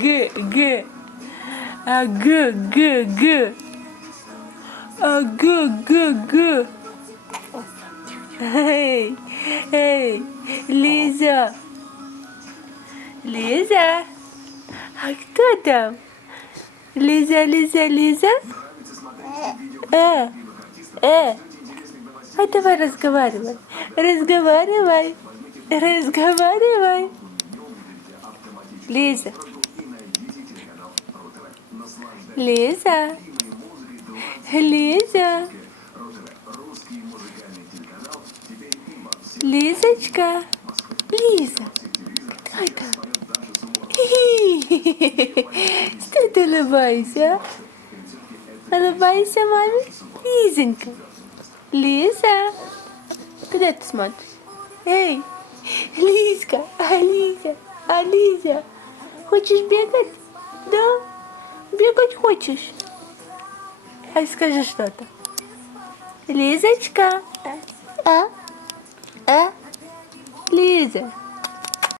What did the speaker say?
Г, Г. Г, Г, Г. Г, Г, Г. Эй, эй, Лиза. Лиза? А кто там? Лиза, Лиза, Лиза? А давай разговаривай. Разговаривай. Разговаривай. Лиза. Лиза. Лиза. Лизочка. Лиза. Кто это? Что ты улыбаешься? Улыбайся, маме. Лизонька. Лиза. Куда ты смотришь? Эй, Лизка, Лиза. Хочешь бегать? Да? Бегать хочешь? Ай, скажи что-то. Лизочка. Лиза.